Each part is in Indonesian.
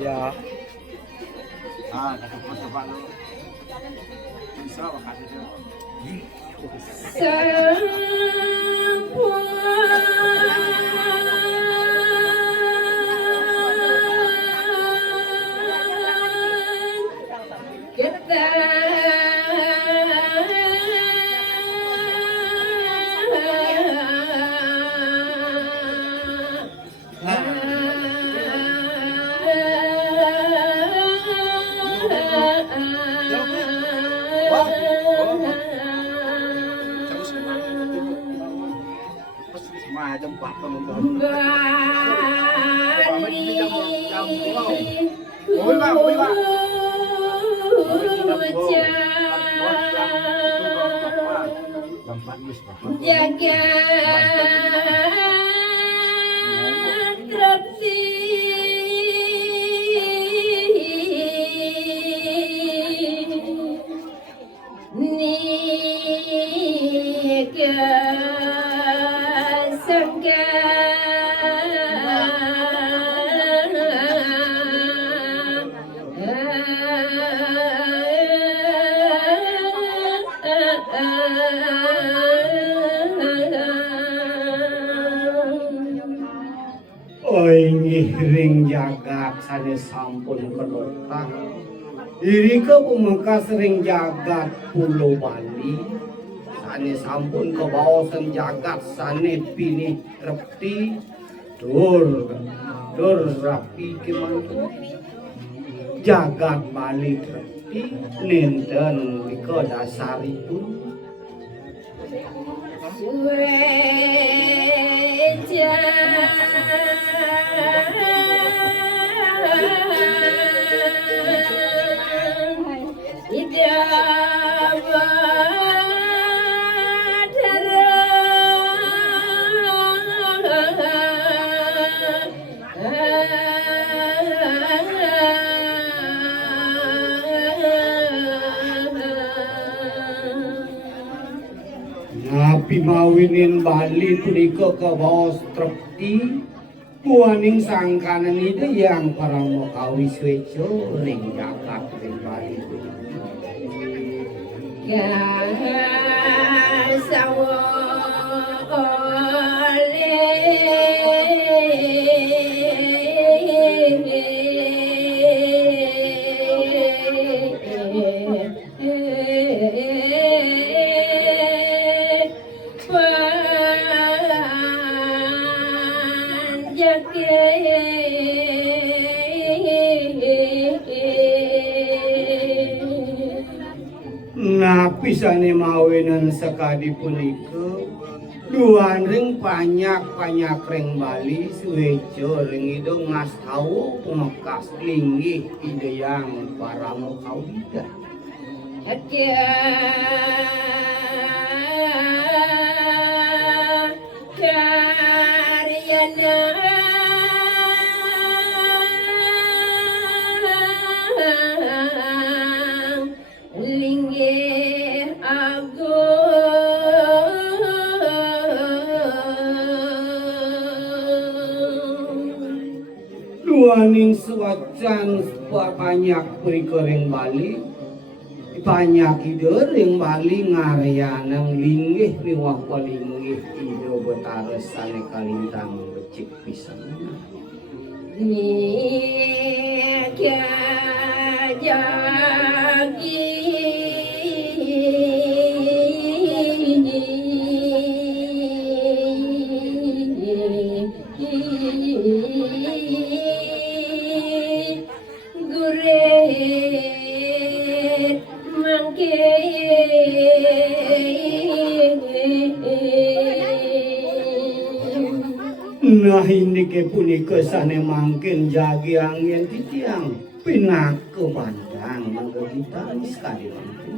Ya. Ah, kata-kata lu. Bisa waktu itu. Macam apa nonton? Jaga trapsi nika sangka Oi ngiring jagat sane sampun kelotah. Irika pemengkas ring jagat Pulau Bali. Sane sampun kebawasan jagat sane pini repti. Dur rapi kemantu. Jagat Bali repti nenten ika dasaripun. Sueja Napi mawinin Bali punika kawaos trekti buaning sangkanan itu yang para mokawi sweco ring jagat ring Bali gasawo Napisane mawinan sekadi punika duan ring panyak ring Bali suwejo ring idung ngastawu pumekas linggih ideyang para mukawida duaning sewacan banyak ring Bali banyak ide ring Bali ngaryanang linggih miwah palinggih ide betares sane kalintang becik pisan nika jagi nah ini ke punika sane mangkin jagi angin titiang pinake bandang mangga kita sekali mangkin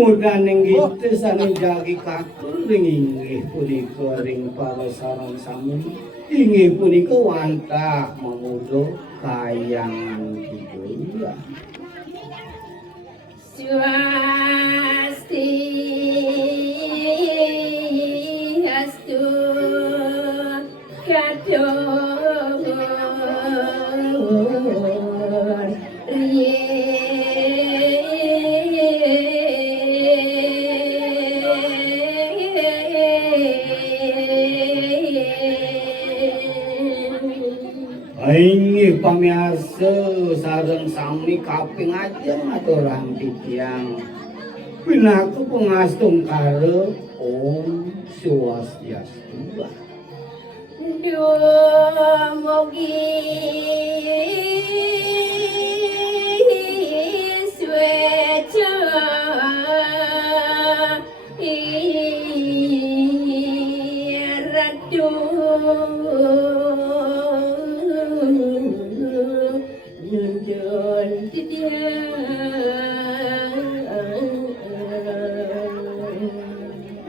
mudaning gitu sane jagi katur ring inggih punika ring para sareng sami inggih punika wantah memudo kayangan kidul Swastiastu katon Aing pamiarsa sareng sami kaping ajeng aturan titiang pinaku pangastung karo Om Swastiastu. Dumugi sweca ratu nundun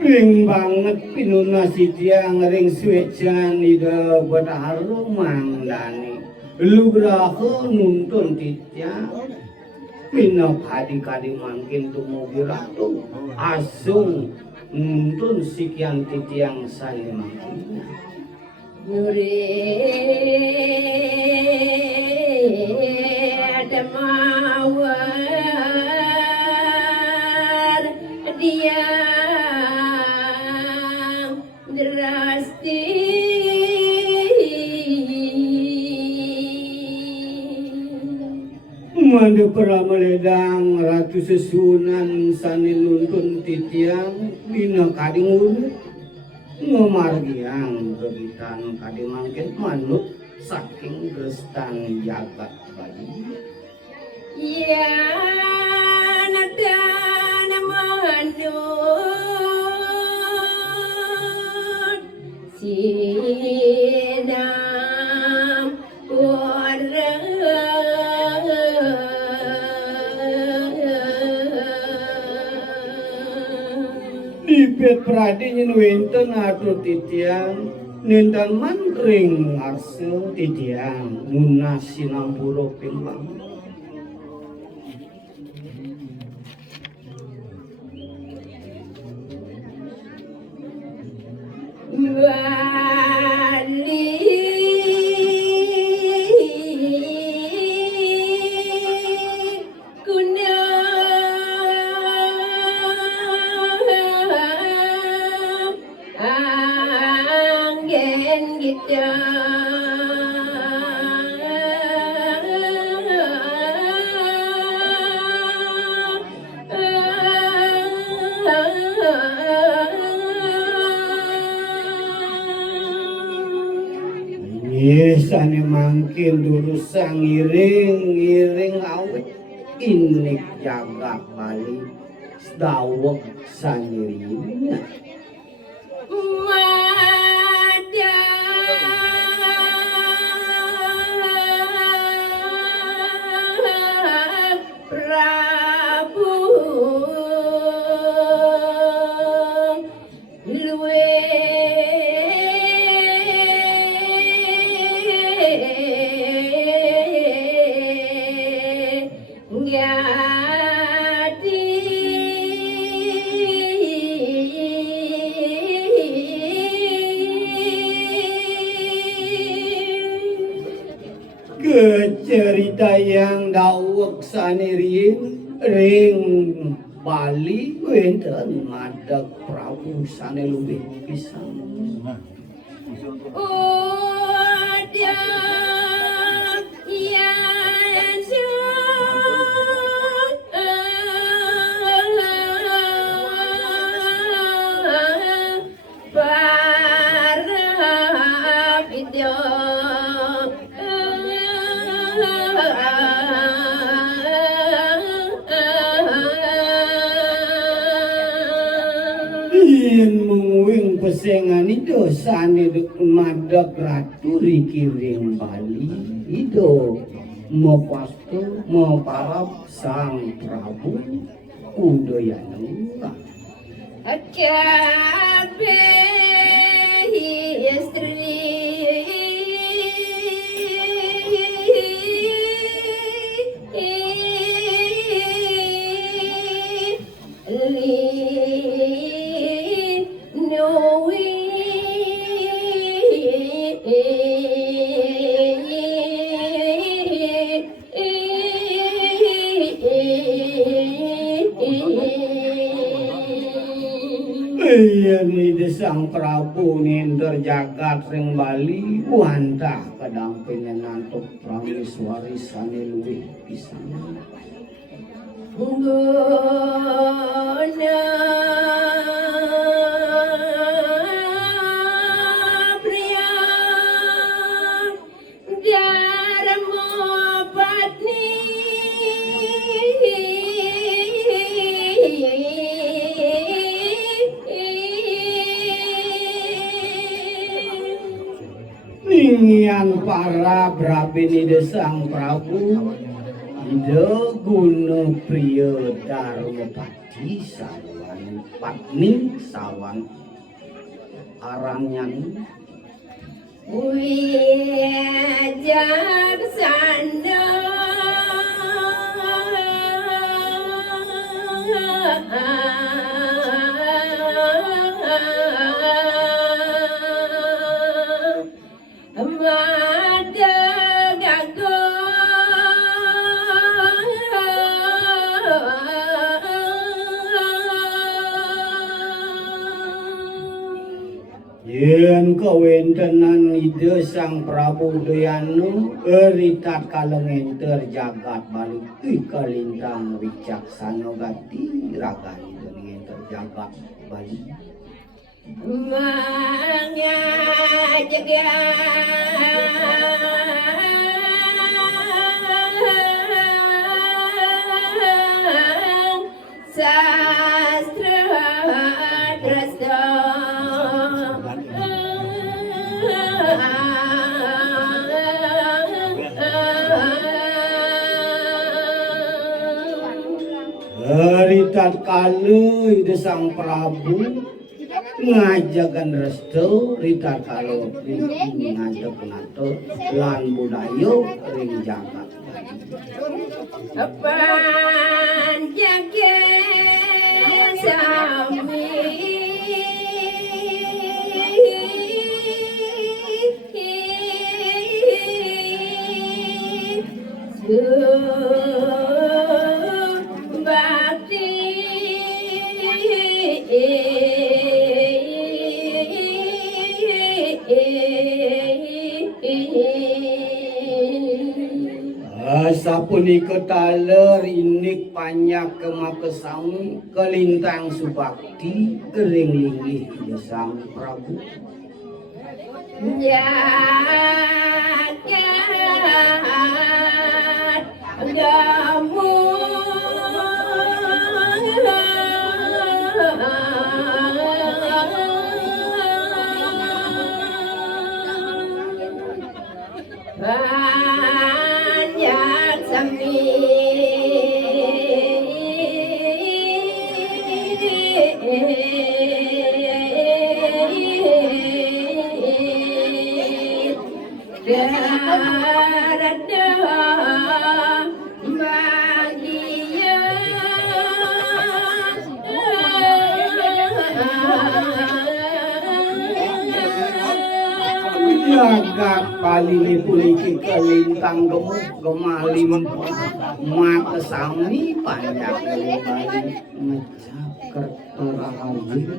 Ring banget pinunasi tiang ring swecan ida badaro mangdani lugraha nuntun titiang pinap hadi-kadi mangkin tumugi ratu asung nuntun sikian titiang sani mangkin Damawar dia derasti Manda prameledang ratu sesunan sani nuntun titiang bina kading ulut ngamargiang begitan kading mangkin manut saking gestan jagat bayi ya nadana manut sinam Ipet pradi wenten atu titiang nintan mantring arse titiang munas sinamburo pimbang Wali kuna angin kita Yesane mangkin dulu sang iring awet inik jagat bali dawek sanirinya Prabu luwe cerita yang dawek sanirin ring Bali wenten madak Prabu sane luwih pisan yen menguing pesengan itu sane madak ratu rikiring Bali itu mau pastu mau parap sang Prabu Udayana kabeh istri Ni Sang Prabu ninder jagat ring Bali wantah kedampingan nantuk prameswari sane luwih pisan. Ningian para brabini Sang Prabu ide guna priya Darmapati sawan patni sawan arangnya wijaksana yen kawentenan ide Sang Prabu Dayanu eritat kalengenter jagat balik kalintang wicaksana gati ragani kalengenter jagat balik sastra drasta eritat kalu ide Sang Prabu ngajagan restu ritat kalu ngajagan nato lan budaya ring jagat panjake sami sapunika taler inik panyak kemakesami kelintang subakti ring linggih ide Sang Prabu jagat gamu banyak sami jagat palili puniki kelintang gemuk gemalim mata sami panjang bali ngecak kerterahayu